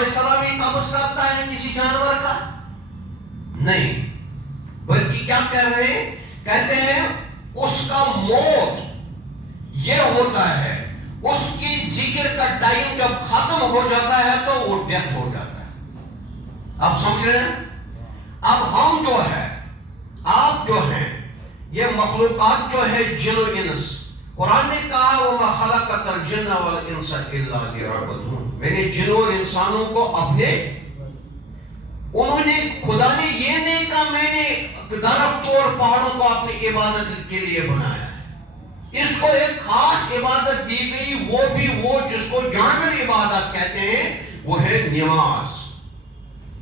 علیہ السلام ہی قبض کرتا ہے کسی جانور کا؟ نہیں، بلکہ کیا کہہ رہے ہیں؟ کہتے ہیں اس کا موت یہ ہوتا ہے، اس کی ذکر کا ٹائم جب ختم ہو جاتا ہے تو وہ ڈیتھ ہو جاتا ہے۔ آپ سمجھ رہے ہیں؟ اب ہم جو ہے، آپ جو ہیں، یہ مخلوقات جو ہے جن و انس، قرآن نے کہا وَمَا خَلَقَتَ الْجِنَّ وَالْإِنسَ إِلَّا لِيَعْبُدُونِ، میں نے جنوں اور انسانوں کو اپنے، انہوں نے، خدا نے یہ نہیں کہا میں نے درختوں اور پہاڑوں کو اپنی عبادت کے لیے بنایا ہے، اس کو ایک خاص عبادت دی گئی، وہ بھی وہ جس کو جامع عبادت کہتے ہیں، وہ ہے نماز۔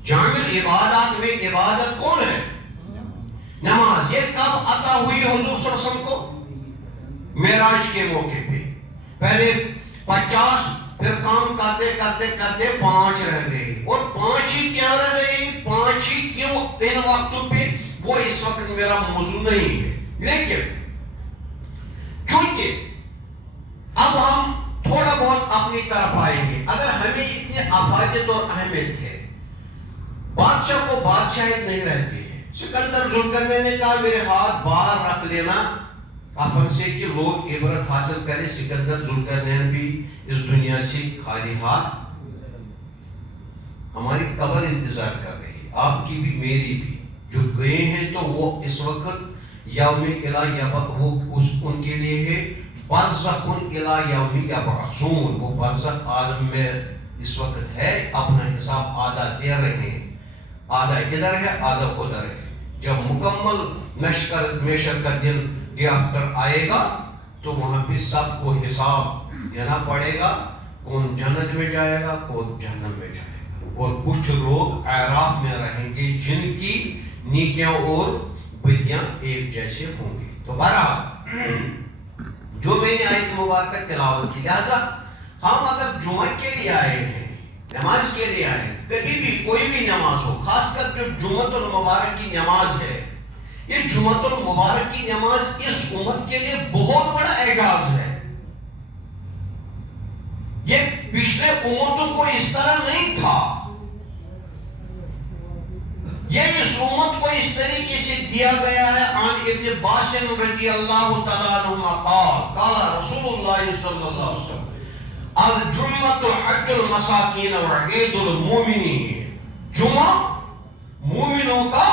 جامع عبادات میں عبادت کون ہے؟ نماز۔ یہ کب عطا ہوئی حضور صلی اللہ علیہ وسلم کو؟ معراج کے موقع پہ۔ پہلے 50، پھر کام کرتے کرتے کرتے 5 رہ گئی، اور 5 ہی کیا رہ گئی؟ 5 ہی کیوں ان وقتوں پہ؟ وہ اس وقت میرا موضوع نہیں ہے، لیکن چونکہ اب ہم تھوڑا بہت اپنی طرف آئیں گے، اگر ہمیں اتنی افادیت اور اہمیت ہے، بادشاہ کو بادشاہیت نہیں رہتی ہے۔ سکندر ذوالقرنین نے کہا میرے ہاتھ باہر رکھ لینا کفن سے کہ لوگ عبرت حاصل کریں، سکندر ذوالقرنین بھی اس دنیا سے خالی ہاتھ، ہماری قبر انتظار کر رہی ہے، آپ کی بھی میری بھی، جو گئے ہیں تو وہ اس وقت یوم الہ وہ ان کے لیے ہے برزخ الہ یوم یبعثون، وہ برزخ عالم میں اس وقت ہے، اپنا حساب آدھا دے رہے ہیں، آدھا ادھر ہے آدھا ادھر ہے۔ جب مکمل محشر کا دن ڈاکٹر آئے گا تو وہاں پہ سب کو حساب دینا پڑے گا، کون جنت میں جائے گا کون جہنم میں جائے گا، اور کچھ لوگ اعراف میں رہیں گے جن کی نیکیاں اور بدیاں ایک جیسے ہوں گے۔ تو بہرحال جو میں نے آیت مبارکہ تلاوت کی، لہذا ہم اگر جمعہ کے لیے آئے ہیں، نماز کے لیے آئے ہیں، کبھی بھی کوئی بھی نماز ہو، خاص کر جو جمعۃ المبارک کی نماز ہے، یہ جمعۃ المبارک کی نماز اس امت کے لیے بہت بڑا اعجاز ہے۔ یہ پچھلے امتوں کو اس طرح نہیں تھا، یہ اس امت کو اس طریقے سے دیا گیا ہے۔ عن ابن عباس رضی اللہ تعالیٰ عنہما قال قال رسول اللہ صلی اللہ علیہ وسلم الجمعۃ حج المساکین وعید المومنین، جمعہ مومنوں کا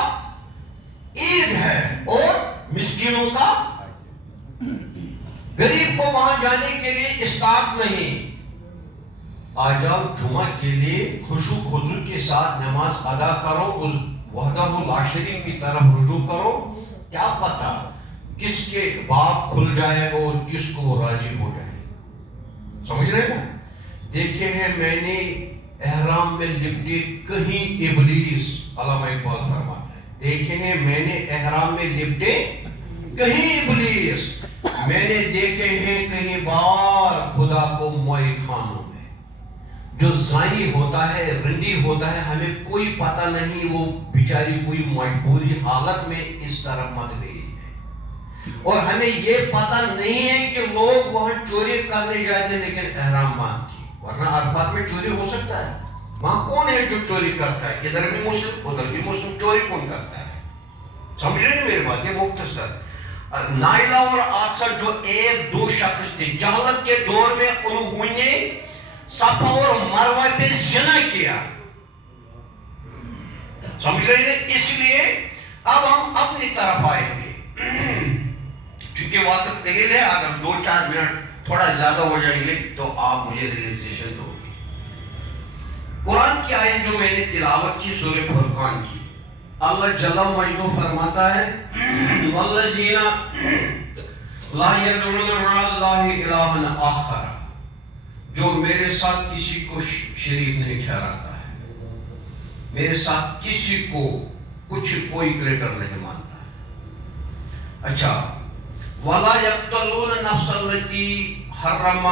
عید ہے اور مسکینوں کا، غریب کو وہاں جانے کے لیے استطاعت نہیں، آ جاؤ جمعہ کے لیے خشوع خضوع کے ساتھ نماز ادا کرو، اس وحدہ لا شریک کی طرف رجوع کرو، کیا پتہ کس کے باب کھل جائے اور کس کو راضی ہو جائے۔ سمجھ رہے ہیں؟ دیکھے ہیں میں نے احرام میں لپٹے کہیں ابلیس، علامہ اقبال فرماتا ہے، دیکھے ہیں میں نے احرام میں لپٹے کہیں ابلیس، میں نے دیکھے ہیں کہیں بار خدا کو موئے خانوں میں۔ جو زانی ہوتا ہے، رنڈی ہوتا ہے، ہمیں کوئی پتہ نہیں وہ بیچاری کوئی مجبوری حالت میں اس طرف مت گئی ہے، اور ہمیں یہ پتہ نہیں ہے کہ لوگ وہاں چوری کرنے جاتے لیکن احرام باندھ کی، ورنہ عرفات میں چوری ہو سکتا ہے۔ وہاں کون ہے جو چوری کرتا ہے؟ ادھر بھی مسلم ادھر بھی مسلم، چوری کون کرتا ہے؟ سمجھ رہے ہیں میری بات؟ یہ مختصر نائلہ اور آصر جو 1-2 شخص تھے، جہالت کے دور میں انہوں نے صفا اور مروہ پہ زنا کیا، سمجھ رہے ہیں؟ اس لیے اب ہم اپنی طرف آئیں گے، چونکہ وقت قلیل ہے، اگر 2-4 منٹ تھوڑا زیادہ ہو جائیں گے تو آپ مجھے ریلیکسیشن دو گے۔ قرآن کی آیت جو میں نے تلاوت کی سورہ فرقان کی، اللہ جل مجدہ فرماتا ہے والذین لا یدعون مع اللہ الہا آخر، جو میرے ساتھ کسی کو شریک نہیں ٹھہراتا ہے، میرے ساتھ کسی کو کوئی کریٹر نہیں مانتا ہے۔ اچھا، وَلَا يَقْتُلُونَ النَّفْسَ الَّتِي حَرَّمَ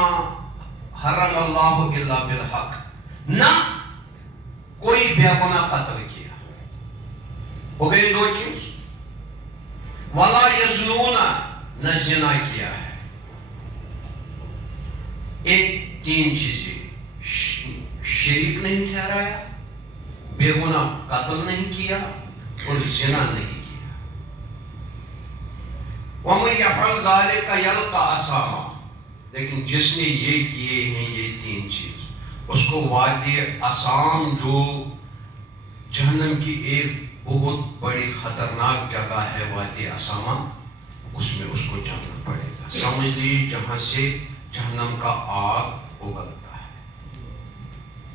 اللَّهُ إِلَّا بِالْحَقِّ، نہ کوئی بے گناہ قتل کیا، ہو گئی 2 چیز۔ وَلَا يَزْنُونَ، نہ زنا کیا ہے، ایک 3 چیزیں، شریک نہیں ٹھہرایا، بے گناہ قتل نہیں کیا اور زنا نہیں کیا۔ وَمَن يَفْعَلْ ذَلِكَ يَلْقَ أَثَامًا، لیکن جس نے یہ کیے ہیں یہ تین چیز، اس کو وادی اسام جو جہنم کی ایک بہت بڑی خطرناک جگہ ہے وادی اسامہ، اس میں اس کو جانا پڑے گا۔ سمجھ لیجیے جہاں سے جہنم کا آگ اگلتا ہے۔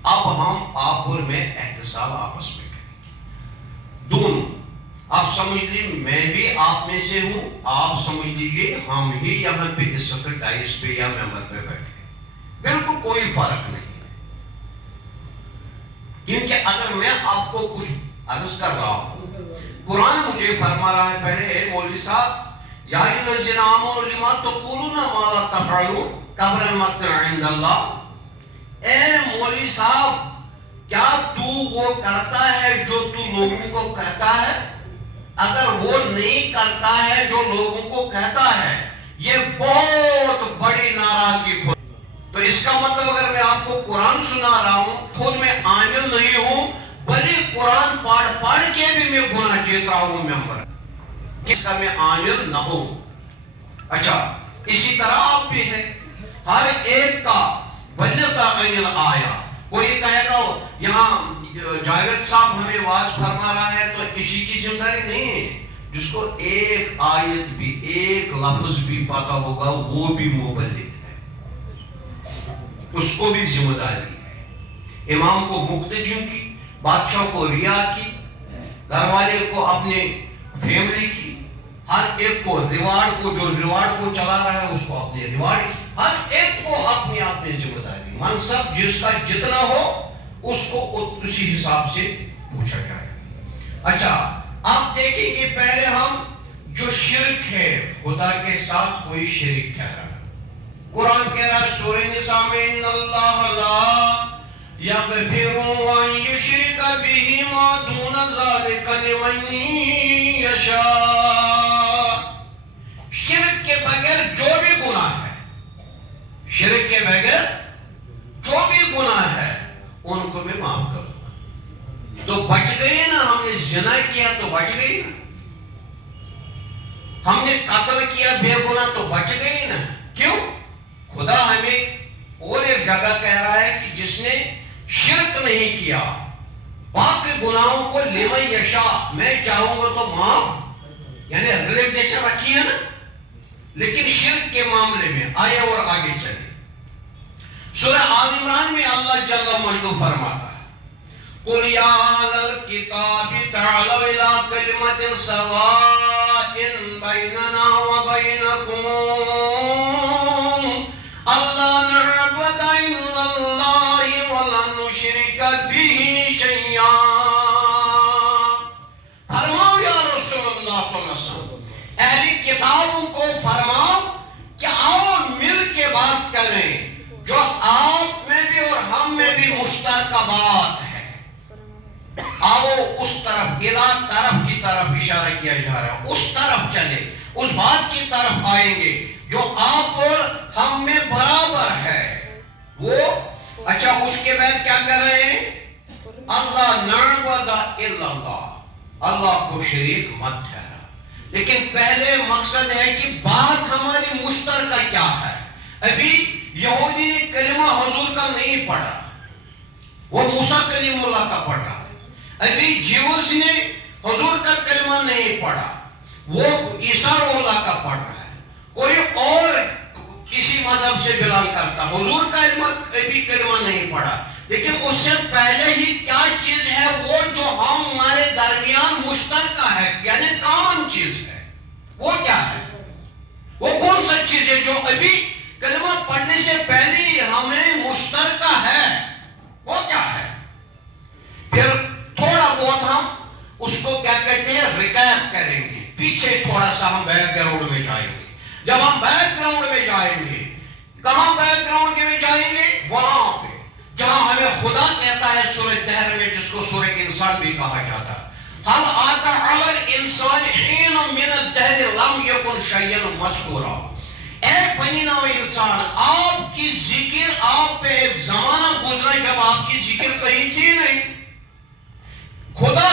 اب ہم آپور میں احتساب آپس میں کریں گے دونوں۔ آپ سمجھ لیجیے میں بھی آپ میں سے ہوں، آپ سمجھ لیجیے ہم ہی یہاں پہ اس وقت ڈائس پہ یا ممبر پہ بیٹھے، بالکل کوئی فرق نہیں ہے۔ کیونکہ اگر میں آپ کو کچھ عرض کر رہا ہوں، قرآن مجھے فرما رہا ہے، پہلے اے مولوی صاحب، یا الذین آمنوا لما تقولون ما لا تفعلون کبر مقتا عند اللہ، اے مولوی صاحب کیا تو وہ کرتا ہے جو تو لوگوں کو کہتا ہے؟ اگر وہ نہیں کرتا ہے جو لوگوں کو کہتا ہے، یہ بہت بڑی ناراضگی خود۔ تو اس کا مطلب اگر میں آپ کو قرآن سنا رہا ہوں، خود میں عامل نہیں ہوں، بھلے قرآن پڑھ کے بھی میں گناہ جیت رہا ہوں ممبر، اس کا میں عامل نہ ہوں۔ اچھا اسی طرح آپ بھی ہیں، ہر ایک کا بلغ عن الآیہ، کوئی کہے گا یہاں جاوید صاحب ہمیں واعظ فرما رہا ہے تو اسی کی ذمہ داری نہیں ہے، جس کو ایک آیت بھی ایک لفظ بھی پتا ہوگا وہ بھی مبلغ ہے، اس کو بھی ذمہ داری ہے۔ امام کو مقتدیوں کی، بادشاہ کو ریا کی، گھر والے کو اپنے فیملی کی، ہر ایک کو ریوارڈ کو، جو ریوارڈ کو چلا رہا ہے اس کو اپنے ریوارڈ کی، ہر ایک کو اپنی اپنی ذمہ داری، منصب جس کا جتنا ہو اس کو اسی حساب سے پوچھا جائے۔ اچھا آپ دیکھیں گے پہلے ہم جو شرک ہے، خدا کے ساتھ کوئی شریک ٹھہرا، قرآن کہہ رہا ہے سورہ نساء میں ان اللہ لا یغفر ان یشرک بہ ما دون ذلک لمن یشاء، شرک کے بغیر جو بھی گناہ ہے، شرک کے بغیر جو بھی گناہ ہے ان کو میں معاف کروں گا۔ تو بچ گئے نا، ہم نے زنا کیا تو بچ گئی نا، ہم نے قتل کیا بے گناہ تو بچ گئی نا۔ کیوں؟ خدا ہمیں اور ایک جگہ کہہ رہا ہے کہ جس نے شرک نہیں کیا، باقی گناہوں کو لمن یشاء، میں چاہوں گا تو معاف، یعنی ریلیکسیشن رکھی ہے نا، لیکن شرک کے معاملے میں آئے اور آگے چلے۔ سورہ آل عمران میں اللہ جل مجدہ فرماتا ہے قُلْ يَا أَهْلَ الْكِتَابِ تَعَالَوْا إِلَىٰ كَلِمَةٍ سَوَاءٍ بَيْنَنَا وَبَيْنَكُمْ أَلَّا نَعْبُدَ إِلَّا اللَّهَ وَلَا نُشْرِكَ بِهِ شَيْئًا۔ فرماؤ یا رسول اللہ صلی اللہ علیہ وسلم، اہل کتابوں کو فرماؤ کہ آؤ مل کے بات کریں، جو آپ میں بھی اور ہم میں بھی مشترکہ بات ہے، آؤ اس طرف، طرف کی طرف اشارہ کیا جا رہا ہے، اس طرف چلے، اس بات کی طرف آئیں گے جو آپ اور ہم میں برابر ہے وہ۔ اچھا اس کے بعد کیا کر رہے ہیں؟ اللہ نعبد الا اللہ، اللہ کو شریک مت ٹھہرا۔ لیکن پہلے مقصد ہے کہ بات ہماری مشترکہ کیا ہے۔ ابھی یہودی نے کلمہ حضور کا نہیں پڑھا، وہ موسیٰ کلیم اللہ کا پڑھا۔ ابھی جیوز نے حضور کا کلمہ نہیں پڑھا، وہ عیسیٰ روح اللہ کا پڑھ رہا ہے۔ کوئی اور کسی مذہب سے بلانگ کرتا، حضور کا ابھی کلمہ نہیں پڑھا، لیکن اس سے پہلے ہی کیا چیز ہے وہ جو ہمارے درمیان مشترکہ ہے، یعنی کامن چیز ہے، وہ کیا ہے؟ وہ کون سا چیز ہے جو ابھی کلمہ پڑھنے سے پہلے ہی ہمیں مشترکہ ہے؟ وہ کیا ہے؟ پھر تھوڑا بہت ہم اس کو کیا کہتے ہیں ریکیپ کریں گے، پیچھے تھوڑا سا ہم بیک گراؤنڈ میں جائیں گے۔ جب ہم بیک گراؤنڈ میں جائیں گے، کہاں بیک گراؤنڈ کے میں جائیں گے؟ وہاں پہ جہاں ہمیں خدا کہتا ہے سورہ دہر میں، جس کو سورہ انسان بھی کہا جاتا ہے، حَلْ آتَى عَلَى الْإِنسَانِ حِينٌ مِّنَ الدَّهْرِ لَمْ يَكُنْ شَيْئًا مَذْكُورًا۔ اے بنی نوع انسان، آپ کی ذکر، آپ پہ ایک زمانہ گزرا جب آپ کی ذکر کہیں تھی نہیں. خدا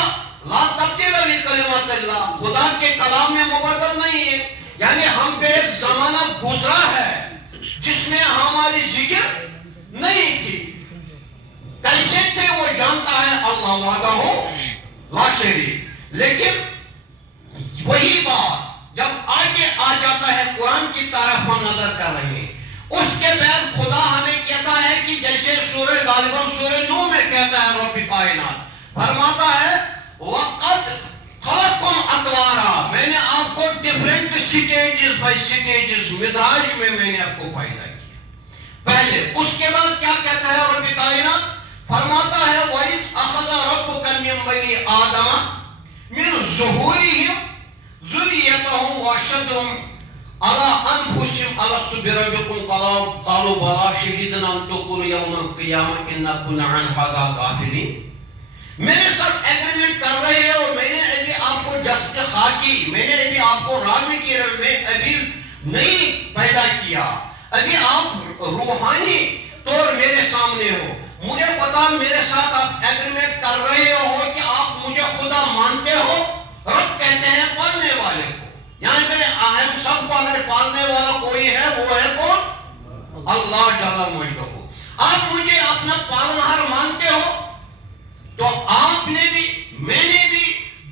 لا تبدیل لکلمات اللہ، خدا کے کلام میں مبدل نہیں ہے. یعنی ہم پہ ایک زمانہ گزرا ہے جس میں ہماری ذکر نہیں تھی. کیسے تھے وہ جانتا ہے اللہ وحدہ لا شریک. لیکن وہی بات جب آگے آ جاتا ہے، قرآن کی طرف ہم نظر کر رہے ہیں، اس کے بعد خدا ہمیں کہتا ہے کہ جیسے سورہ غالباً سورہ نو میں کہتا ہے رب کائنات فرماتا ہے وَقَدْ خَلَقَكُمْ أَطْوَارًا، میں نے آپ کو ڈیفرنٹ سٹیجز بائی سٹیجز مدراج میں نے آپ کو پیدا کیا. پہلے اس کے بعد کیا کہتا ہے رب کائنات؟ فرماتا ہے وَإِذْ أَخَذَ رَبُّكَ مِنْ بَنِي آدَمَ مِنْ ظُهُورِهِمْ ذُرِّيَّتَهُمْ وَأَشْهَدَهُمْ عَلَىٰ أَنفُسِهِمْ أَلَسْتُ بِرَبِّكُمْ قَالُوا بَلَىٰ شَهِدْنَا أَن تَقُولُوا يَوْمَ الْقِيَامَةِ إِنَّا كُنَّا عَنْ هَٰذَا غَافِلِينَ. میرے ساتھ ایگریمنٹ کر رہے ہو، میں نے ابھی آپ کو جسد خاکی، میں نے ابھی آپ کو را میٹیریل میں ابھی نہیں پیدا کیا، ابھی آپ روحانی طور میرے سامنے ہو. مجھے پتا میرے ساتھ آپ ایگریمنٹ کر رہے ہو کہ آپ مجھے خدا مانتے ہو. رب کہتے ہیں پالنے والے کو. یہاں پہ ہم سب کو اگر پالنے والا کوئی ہے وہ ہے کون؟ اللہ جل مجدہ. آپ مجھے اپنا پالنہار مانتے ہو تو آپ نے بھی، میں نے بھی،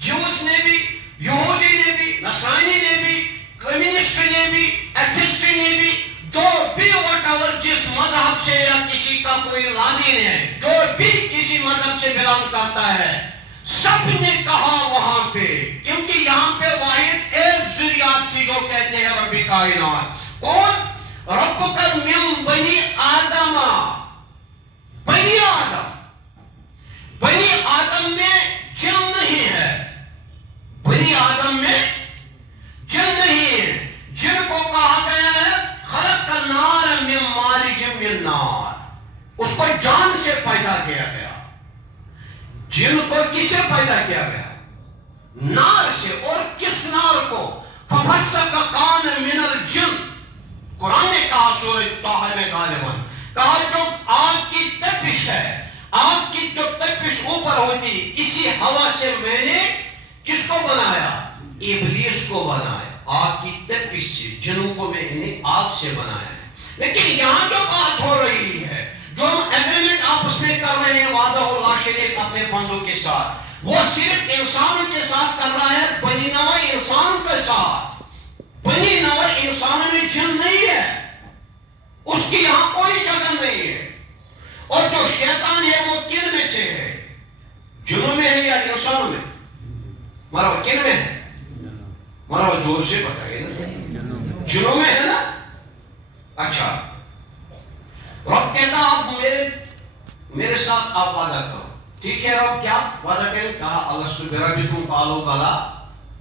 جوز نے بھی، یہودی نے بھی، نصرانی نے بھی، کمیونسٹ نے بھی، ایتھسٹ نے بھی، جو بھی whatever جس مذہب سے یا کسی کا کوئی لادین ہے، جو بھی کسی مذہب سے بلانگ کرتا ہے، سب نے کہا وہاں پہ، کیونکہ یہاں پہ واحد ایک ذریعہ تھی جو کہتے ہیں رب کائنات. کون؟ ربک من بنی آدم، بنی آدم. بنی آدم میں جن نہیں ہے، بنی آدم میں جن نہیں ہے. جن کو کہا گیا ہے خلق النار من مارج من نار، اس کو جان سے پیدا کیا گیا. جن کو کس سے پیدا کیا گیا؟ نار سے. اور کس نار کو؟ فَفَسَقَ قَانَ مِنَ الْجِنِّ. قرآن نے کہا سورہ طٰہَ میں غالباً کہا جو آگ کی تپش ہے، آگ کی جو تپش اوپر ہوتی، اسی ہوا سے میں نے کس کو بنایا؟ ابلیس کو بنایا. آگ کی تپش سے جنوں کو میں انہیں آگ سے بنایا ہے. لیکن یہاں جو بات ہو رہی ہے، جو ہم ایگریمنٹ آپس میں کر رہے ہیں وعدہ اللہ شریف اپنے بندوں کے ساتھ، وہ صرف انسانوں کے ساتھ کر رہا ہے، بنی نوع انسان کے ساتھ. بنی نوع انسان میں جن نہیں ہے، اس کی یہاں کوئی جگہ نہیں ہے. اور جو شیطان ہے وہ کن میں سے ہے؟ جنوں میں ہے یا انسانوں میں؟ مرو کن میں ہے؟ مرو زور سے بتائیے نا. جنوں میں ہے نا. اچھا، رب کہتا آپ میرے ساتھ آپ وعدہ کرو. ٹھیک ہے رب، کیا وعدہ کریں؟ کہا الستو بربکم قالوا بلی،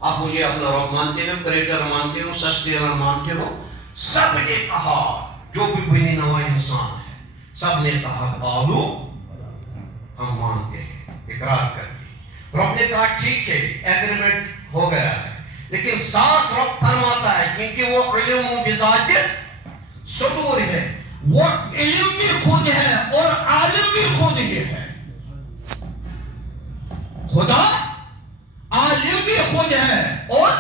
آپ مجھے اپنا رب مانتے ہو، کریٹر مانتے ہو، سسٹینر مانتے ہو. سب نے کہا، جو بھی بنی نوع انسان ہے سب نے کہا قالوا ہم مانتے ہیں، اقرار کر کے. رب نے کہا ٹھیک ہے، ایگریمنٹ ہو گیا ہے. لیکن ساتھ رب فرماتا ہے کیونکہ وہ علم بذات صدور ہے، وہ علم بھی خود ہے اور عالم بھی خود ہی ہے. خدا عالم بھی خود ہے اور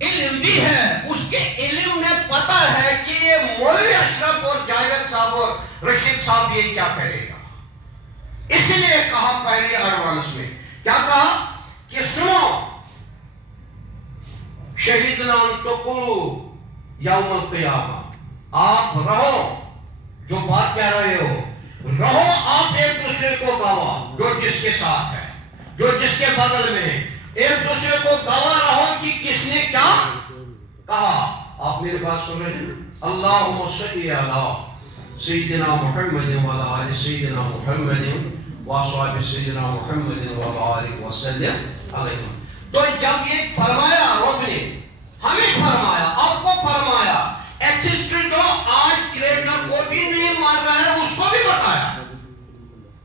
علم بھی ہے. اس کے علم میں پتا ہے کہ یہ مولوی اشرف اور جاوید صاحب اور رشید صاحب یہ کیا کرے گا. اس لیے کہا پہلے ایڈوانس میں کیا کہا کہ سنو، شہیدنا ان تقولوا یوم القیامہ، آپ رہو جو بات کہہ رہے ہو، رہو آپ ایک دوسرے کو گواہ، جو جس کے ساتھ ہے، جو جس کے بغل میں ہے، ایک دوسرے کو گواہ رہو کہ کس نے کیا کہا. آپ میرے بات سن رہے ہیں؟ اللہم صلی علی سیدنا محمد وعلی آل سیدنا محمد واصحاب سیدنا محمد وعلی آلہ وسلم علیہ. تو جب یہ فرمایا رب نے، ہمیں فرمایا، آپ کو فرمایا، ایتھسٹ جو آج کریٹر کو بھی نہیں مان رہا ہے اس کو بھی بتایا.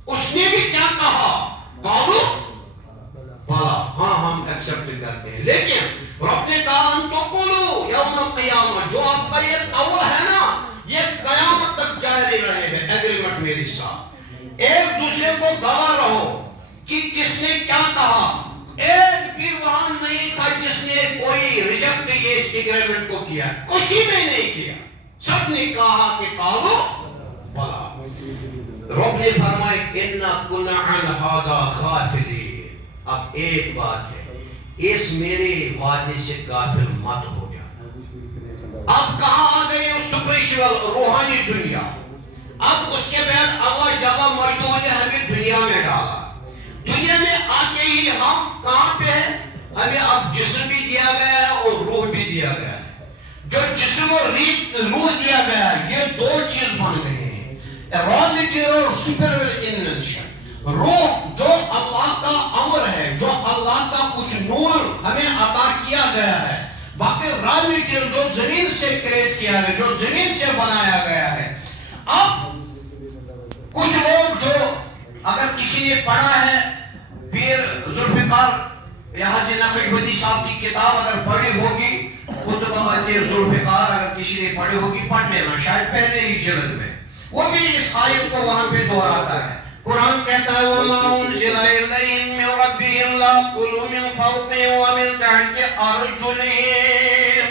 اس نے بھی کیا کہا؟ قالوا بلا، ہاں ہم ایکسپٹ کرتے ہیں. لیکن رب نے کہا ان تقولوا یوم القیامہ، جو آپ کا یہ حصہ. ایک دوسرے کو گواہ رہو کہ کس نے کیا کہا. ایک بھی وہاں نہیں تھا جس نے کوئی ریجیکٹ اس ایگریمنٹ کو کیا. کسی نے نہیں کیا. سب نے کہا کہ قالوا بلا. رب نے فرمایا اِنَّا كُنَّا عَنْ هَذَا غَافِلِينَ. اب ایک بات ہے, اس میرے وعدے سے غافل مت ہو جانا. اب کہاں آ گئے اسپریچول روحانی دنیا. اب اس کے بعد اللہ جل مجدہ نے ہمیں دنیا میں ڈالا. دنیا میں آتے ہی ہم کہاں پہ ہیں؟ ہمیں اب جسم بھی دیا گیا ہے اور روح بھی دیا گیا ہے. جو جسم اور روح دیا گیا ہے, یہ دو چیز بن گئے ہیں, را میٹیریل اور سپرول انوینشن. روح جو اللہ کا امر ہے, جو اللہ کا کچھ نور ہمیں عطا کیا گیا ہے. باقی را میٹیریل جو زمین سے کریٹ کیا گیا, جو زمین سے بنایا گیا ہے. اب کچھ لوگ جو اگر کسی نے پڑھا ہے پیر ذوالفقار یہاں سے نقشبندی صاحب کی کتاب اگر پڑھی ہوگی, خطبہ ذوالفقار اگر کسی نے پڑھی ہوگی, پڑھ لینا شاید پہلے ہی جلد میں, وہ بھی اس آیت کو وہاں پہ دہراتا ہے. قرآن کہتا ہے وَمَا أُنزِلَ إِلَيْهِم مِّن رَّبِّهِمْ لَيَأْكُلُوا مِن فَوْقِهِمْ وَمِن تَحْتِ أَرْجُلِهِمْ.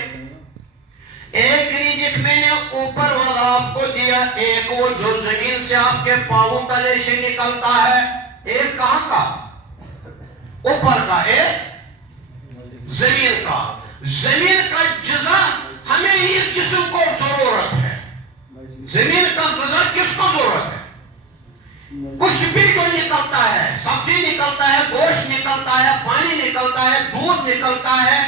ایک رزق میں نے اوپر والا آپ کو دیا, ایک وہ جو زمین سے آپ کے پاؤں تلے سے نکلتا ہے. ایک کہاں کا؟ اوپر کا, ایک زمین کا. زمین کا غذا ہمیں اس جسم کو ضرورت ہے. زمین کا غذا کس کو ضرورت ہے؟ کچھ بھی جو نکلتا ہے, سبزی نکلتا ہے, گوشت نکلتا ہے, پانی نکلتا ہے, دودھ نکلتا ہے,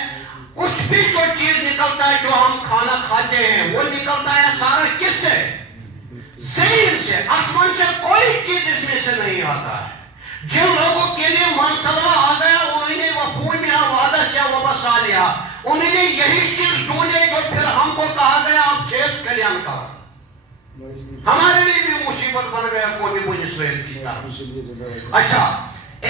کچھ بھی جو چیز نکلتا ہے جو ہم کھانا کھاتے ہیں وہ نکلتا ہے سارا کس سے؟ زمین سے. آسمان سے کوئی چیز اس میں سے نہیں آتا ہے. جن لوگوں کے لیے منصبہ آ گیا انہوں نے وَفُومِهَا وَعَدَسَ وَبَصَالِهَا, انہوں نے یہی چیز ڈھونڈے جو پھر ہم کو کہا گیا آپ کھیت کھلیان کرو. ہمارے لیے بھی مصیبت بن گیا قوم بنی اسرائیل کی طرف. اچھا,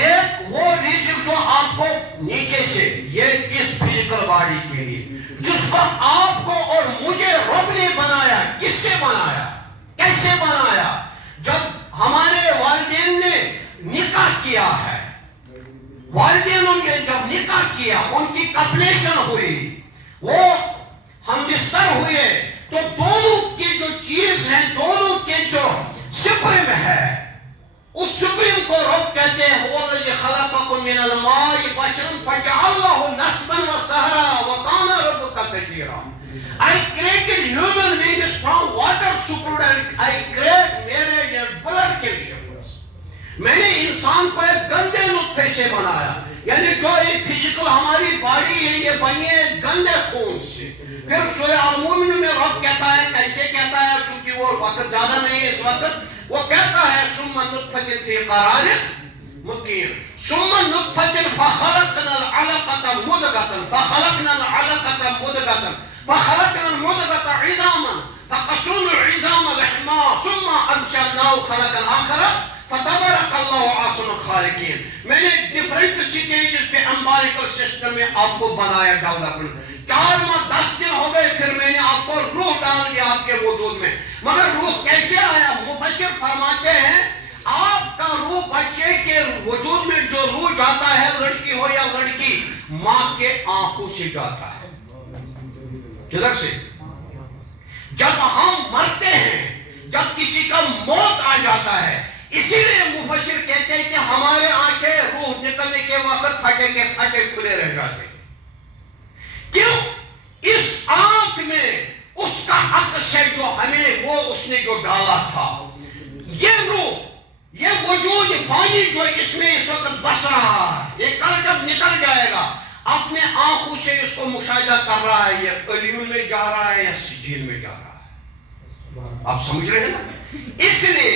ایک وہ رزق جو آپ کو نیچے سے, یہ اس فزیکل باڈی کے لیے, جس کو آپ کو اور مجھے رب نے بنایا. کس سے بنایا, کیسے بنایا؟ جب ہمارے والدین نے نکاح کیا ہے, والدینوں نے جب نکاح کیا, ان کی کپلیشن ہوئی, وہ ہم بستر ہوئے, تو دونوں کی جو چیز ہے, دونوں کے جو سپریم ہے, اس سپریم کو رب کہتے ہیں هو الذی خلقکم من الماء بشرا فجعله نسبا وسهرا وكان ربك قديرا. I created human beings from water supernaturally. I create marriage and blood kinship. میں نے انسان کو ایک گندے نطفے سے بنایا, یعنی جو ایک فزیکل ہماری باڈی ہے یہ بنی ہے گندے خون سے. پھر سورہ المومن میں رب کہتا ہے, کیسے کہتا ہے, چونکہ وہ وقت زیادہ نہیں ہے اس وقت, وہ کہتا ہے ثم نطفة فی قرار مکین ثم نطفة فخلقنا العلقة مضغة فخلقنا العلقة مضغة فخلقنا المضغة عظاما فقصرنا العظام لحما ثم انشأناه خلقا آخر فتبارک اللہ احسن الخالقین. میں نے ڈیفرنٹ سٹیجز پہ امبیلیکل سسٹم میں آپ کو بنایا ڈیولپمنٹ. 4 ماہ 10 دن ہو گئے, پھر میں نے آپ کو روح ڈال دیا آپ کے وجود میں. مگر روح کیسے آیا؟ مفسر فرماتے ہیں آپ کا روح بچے کے وجود میں جو روح جاتا ہے, لڑکی ہو یا لڑکی, ماں کے آنکھوں سے جاتا ہے. کدھر سے؟ جب ہم مرتے ہیں, جب کسی کا موت آ جاتا ہے, اسی لیے مفسر کہتے ہیں کہ ہمارے آنکھیں روح نکلنے کے وقت پھٹے کے پھٹے کھلے رہ جاتے ہیں. کیوں؟ اس آنکھ میں اس کا عکس ہے جو ہمیں وہ اس نے جو ڈالا تھا. یہ روح, یہ وجود فانی جو اس میں اس وقت بس رہا ہے, یہ کل جب نکل جائے گا اپنے آنکھوں سے اس کو مشاہدہ کر رہا ہے, یہ علیون میں جا رہا ہے یا سجین میں جا رہا ہے. آپ سمجھ رہے ہیں نا؟ اس لیے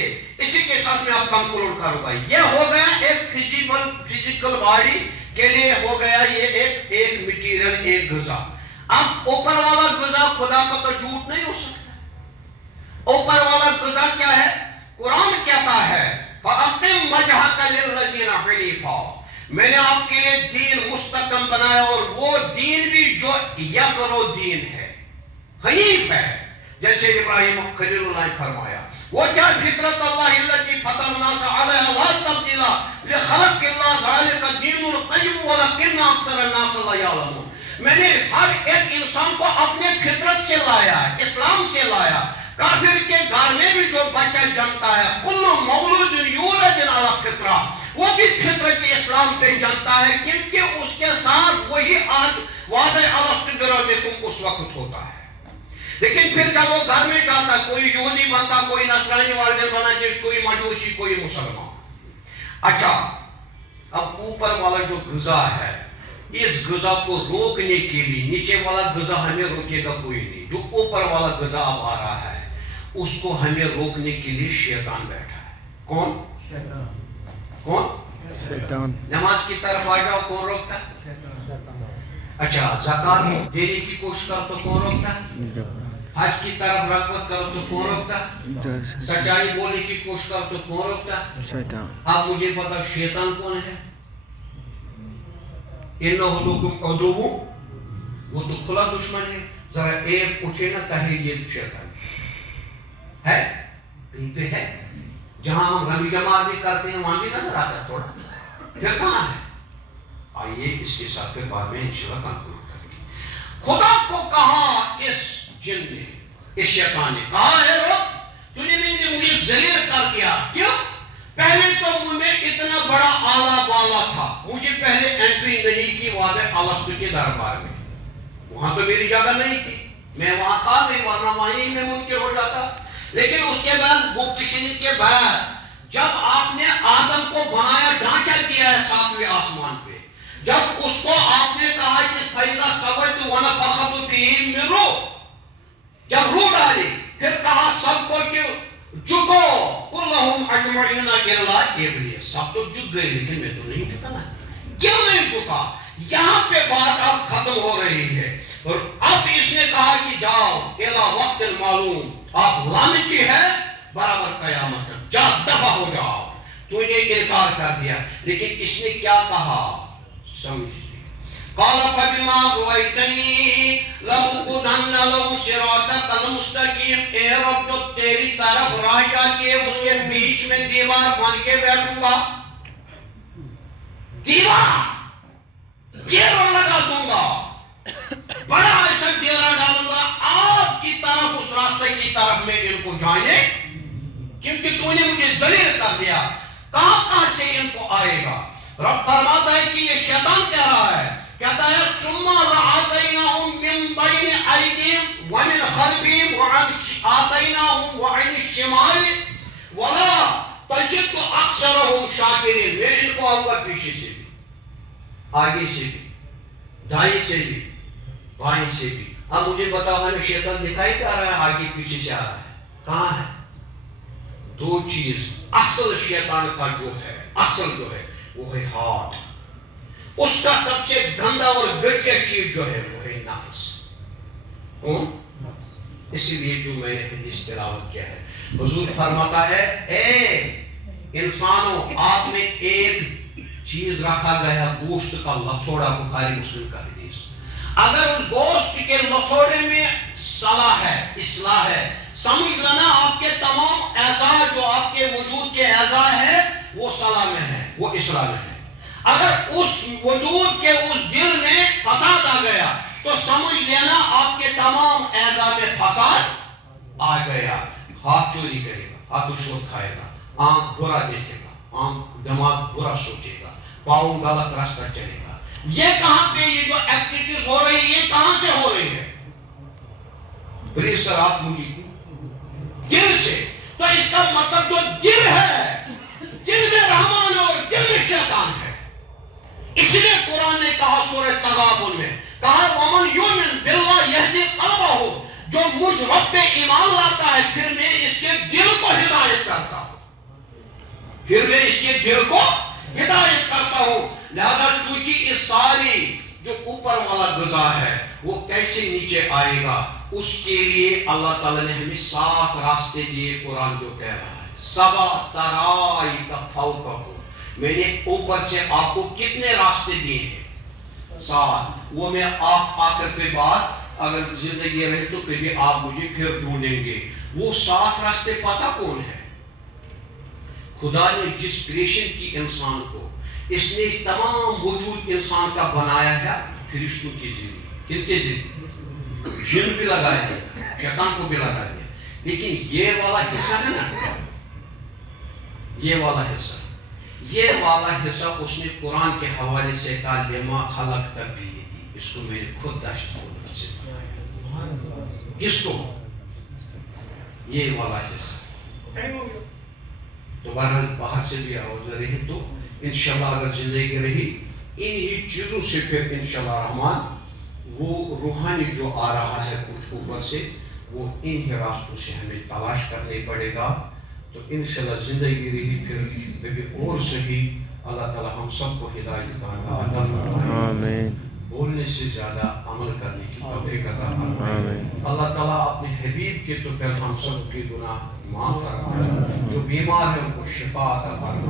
اسی کے ساتھ میں آپ کنکلوڈ کروں گا. یہ ہو گیا ایک فزیکل باڈی کے لیے ہو گیا یہ ایک مٹیریل, ایک غذا. اب اوپر والا غذا خدا کا تو جھوٹ نہیں ہو سکتا. اوپر والا غذا کیا ہے؟ قرآن کہتا ہے فَأَقِمْ وَجْهَكَ لِلَّذِينَ حَنِيفًا, میں نے آپ کے لیے دین مستقیم بنایا, اور وہ دین بھی جو یکرو دین ہے, حنیف ہے, جیسے ابراہیم خلیل اللہ نے فرمایا وہ کیا فطرت اللہ التی فطر الناس علیہا لا تبدیل لخلق اللہ ذالک الدین القیم ولکن اکثر الناس لا یعلمون. میں نے ہر ایک انسان کو اپنے فطرت سے لایا ہے، اسلام سے لایا. کافر کے گھر میں بھی جو بچہ جنتا ہے کل مولود یولد علی فطرہ، وہ بھی فطرت اسلام پہ جنتا ہے، کیونکہ اس کے ساتھ وہی وعدہ الست بربکم اس وقت ہوتا ہے. لیکن پھر جب وہ گھر میں جاتا، کوئی یہودی بنتا، کوئی نصرانی والدین بنا، جس کوئی مجوسی، کوئی مسلمان. اچھا، اب اوپر والا جو غذا ہے، اس غذا کو روکنے کے لیے نیچے والا غذا ہمیں روکے گا کوئی نہیں. جو اوپر والا غذا اب آ رہا ہے اس کو ہمیں روکنے کے لیے شیطان بیٹھا ہے. کون؟ شیطان. کون؟ شیطان. نماز کی طرف آ جاؤ، کون روکتا ہے؟ اچھا، زکات دینے کی کوشش کرو تو کون روکتا ہے؟ حج کی طرف رغبت کرو تو کون روکتا ہے؟ سچائی بولنے کی کوشش کرو تو کون روکتا ہے؟ شیطان. اب مجھے پتا شیطان کون ہے؟ انہو لکم عدو، وہ تو کھلا دشمن ہے. ذرا ایک اٹھے نہ کہے یہ شیطان ہے. کہیں پہ ہے جہاں ہم رمی جماعت بھی کرتے ہیں وہاں بھی نظر آتا ہے تھوڑا. پھر کہاں ہے؟ آئیے اس کے ساتھ پھر بعد میں انشاءاللہ کنکلوڈ کریں گے. خدا کو کہا اس جن نے، اس شیطان نے کہا ہے رب تو نے مجھے ذلیل کر دیا. کیوں؟ پہلے تو میں اتنا بڑا آلہ بالا تھا، مجھے پہلے انٹری نہیں کی وعدہ الست کے دربار میں. وہاں تو میری جگہ نہیں تھی، میں وہاں تھا نہیں، ورنہ وہیں میں منکر ہو جاتا. لیکن اس کے بعد گفتشنی کے بعد جب آپ نے آدم کو بنایا، ڈھانچہ دیا ہے 7ویں آسمان پہ، جب اس کو آپ نے کہا کہ فَإِذَا سَوَيْتُ وَنَفَخْتُ فِيهِ مِن رُوحِي، جب روح ڈالی، پھر کہا سب کو کہ جھکو کلہم اجمعین الا ابلیس. سب تو جھک گئے لیکن میں تو نہیں جھکا نا. کیوں نہیں جھکا؟ یہاں پہ بات اب ختم ہو رہی ہے. اور اب اس نے کہا کہ جاؤ الی وقت معلوم، آپ لعنتی ہے برابر قیامت تک، جا دفع ہو جاؤ. تو نے انکار کر دیا. لیکن اس نے کیا کہا سمجھ لیں. قال فبما غويتني لأقعدن لهم صراطك المستقيم. اے رب جو تیری طرف راہ جاتی ہے اس کے بیچ میں دیوار بن کے بیٹھوں گا، دیوار گیرہ لگا دوں گا، بڑا ایسا گیرہ ڈالوں گا آپ کی طرف، اس راستے کی طرف میں ان کو جانے، کیونکہ تو نے مجھے ذلیل کر دیا. کہاں سے ان کو آئے گا؟ رب فرماتا ہے کہ یہ شیطان کہہ رہا ہے، کہتا ہے ثم لآتیناہم من بین ایدیہم ومن خلفہم وآتیناہم وعن الشمال ولا تجد اکثرہم شاکرین. میں ان کو آؤں گا پیچھے سے بھی، آگے سے بھی، دائیں سے بھی، بائیں سے بھی. اب مجھے بتاؤ ہمیں شیطان دکھائی کیا رہا ہے؟ آگے پیچھے سے آ رہا ہے. کہاں ہے؟ دو چیز. اصل شیطان کا جو ہے، اصل جو ہے وہ ہے ہاتھ. اس کا سب سے گندا اور گھٹیا چیز جو ہے وہ ہے نفس. کون؟ اسی لیے جو میں نے حدیث تلاوت کیا ہے، حضور فرماتا ہے اے انسانوں، آپ میں ایک چیز رکھا گیا گوشت کا لتھوڑا. بخاری مسلم کا حدیث. اگر اس گوشت کے لتھوڑے میں صلاح ہے، اصلاح ہے، سمجھ لینا آپ کے تمام اعضاء جو آپ کے وجود کے اعضاء ہے وہ صلاح میں ہے، وہ اصلاح میں ہے. اگر اس وجود کے اس دل میں فساد آ گیا تو سمجھ لینا آپ کے تمام اعضاء میں فساد آ گیا. ہاتھ چوری کرے گا، ہاتھ رشوت کھائے گا، آنکھ برا دیکھے گا، دماغ برا سوچے گا، پاؤں غلط راستہ چلے گا. یہ کہاں پہ یہ جو ایکٹیویٹیز ہو رہی ہے یہ کہاں سے ہو رہی ہے؟ پلیز سر آپ مجھے دل سے. تو اس کا مطلب جو دل ہے، دل میں رحمان اور دل میں شیطان ہے. اس لیے قرآن نے کہا سورہ تغابن میں، کہا وَمَنْ يُؤْمِنْ بِاللَّهِ يَهْدِ قَلْبَهُ. جو مجھ رب پہ ایمان لاتا ہے پھر میں اس کے دل کو ہدایت کرتا ہوں، پھر میں اس کے دل کو ہدایت کرتا ہوں. لہذا چونکہ اس ساری جو اوپر والا غذا ہے وہ کیسے نیچے آئے گا، اس کے لیے اللہ تعالیٰ نے ہمیں 7 راستے دیے. قرآن جو کہہ رہا ہے 7 طرائق فوقکم، میں نے اوپر سے آپ کو کتنے راستے دیے ہیں؟ 7. وہ میں آپ آخر پہ بات اگر زندگی رہے تو کبھی آپ مجھے پھر ڈھونڈیں گے. وہ 7 راستے پتہ کون ہے؟ خدا نے جس کریشن کی انسان کو، اس نے اس تمام وجود انسان کا بنایا ہے فرشتوں کی ذریعے. کس کے ذریعے؟ جن بھی لگایا ہے، شیطان کو بھی لگا دیا. لیکن یہ والا حصہ ہے نا، یہ والا حصہ اس نے قرآن کے حوالے سے کہا لما خلقت بیدی، اس کو میں نے خود داشت قدرت سے بنایا. کس کو؟ یہ والا حصہ. تو بہرحال باہر سے بھی آواز رہی تو انشاءاللہ اگر زندگی رہی انہی چیزوں سے پھر انشاءاللہ رحمان وہ روحانی جو آ رہا ہے کچھ اوپر سے وہ انہی راستوں سے ہمیں تلاش کرنے پڑے گا. تو انشاءاللہ زندگی رہی پھر کبھی اور صحیح اللہ تعالی ہم سب کو ہدایت کا عطا فرمائے. آمین. بولنے سے زیادہ عمل کرنے کی توفیق عطا فرمائے. اللہ تعالیٰ اپنے حبیب کے تو پھر ہم سب کے گناہ معاف فرمائے. جو بیمار ہیں ان کو شفا عطا فرمائے.